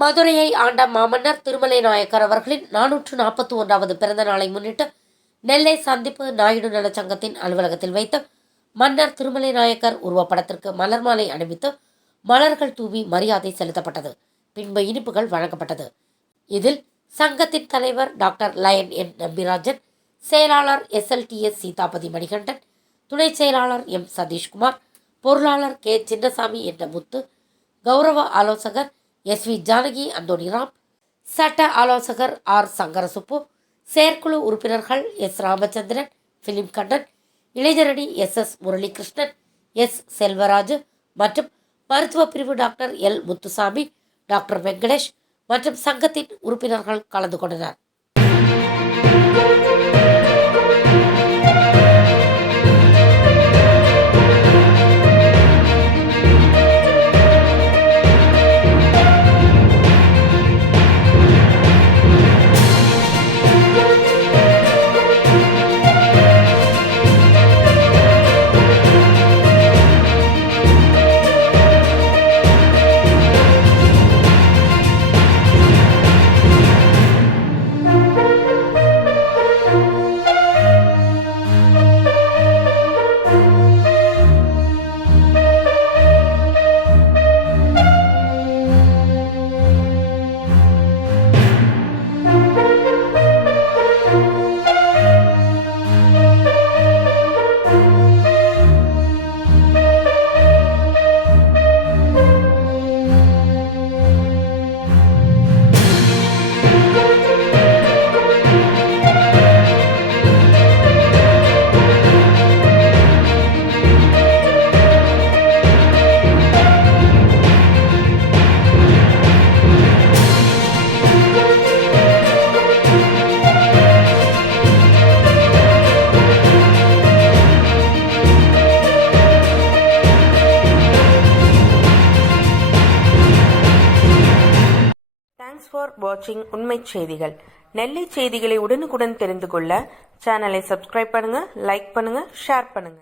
மதுரையை ஆண்ட மாமன்னர் திருமலை நாயக்கர் அவர்களின் 441வது பிறந்த நாளை முன்னிட்டு நெல்லை சந்திப்பு நாயுடு நலச்சங்கத்தின் அலுவலகத்தில் வைத்து மன்னர் திருமலை நாயக்கர் உருவப்படத்திற்கு மலர் மாலை அணிவித்து மலர்கள் தூவி மரியாதை செலுத்தப்பட்டது. பின்பு இனிப்புகள் வழங்கப்பட்டது. இதில் சங்கத்தின் தலைவர் டாக்டர் லயன் என் நம்பிராஜன், செயலாளர் SLTS சீதாபதி மணிகண்டன், துணை செயலாளர் M சதீஷ்குமார், பொருளாளர் K சின்னசாமி என்ற முத்து, கௌரவ ஆலோசகர் SV ஜானகி அந்தோணிராம், சட்ட ஆலோசகர் R சங்கரசுப்பு, செயற்குழு உறுப்பினர்கள் S ராமச்சந்திரன், பிலிம் கண்ணன், இளைஞரணி SS முரளிகிருஷ்ணன், S செல்வராஜு மற்றும் மருத்துவ பிரிவு doctor L Muthusamy, doctor Venkatesh மற்றும் சங்கத்தின் உறுப்பினர்கள் கலந்து கொண்டனர். தேங்க்ஸ் ஃபார் வாட்சிங் உண்மை செய்திகள். நெல்லை செய்திகளை உடனுக்குடன் தெரிந்து கொள்ள சேனலை சப்ஸ்கிரைப் பண்ணுங்க, லைக் பண்ணுங்க, ஷேர் பண்ணுங்க.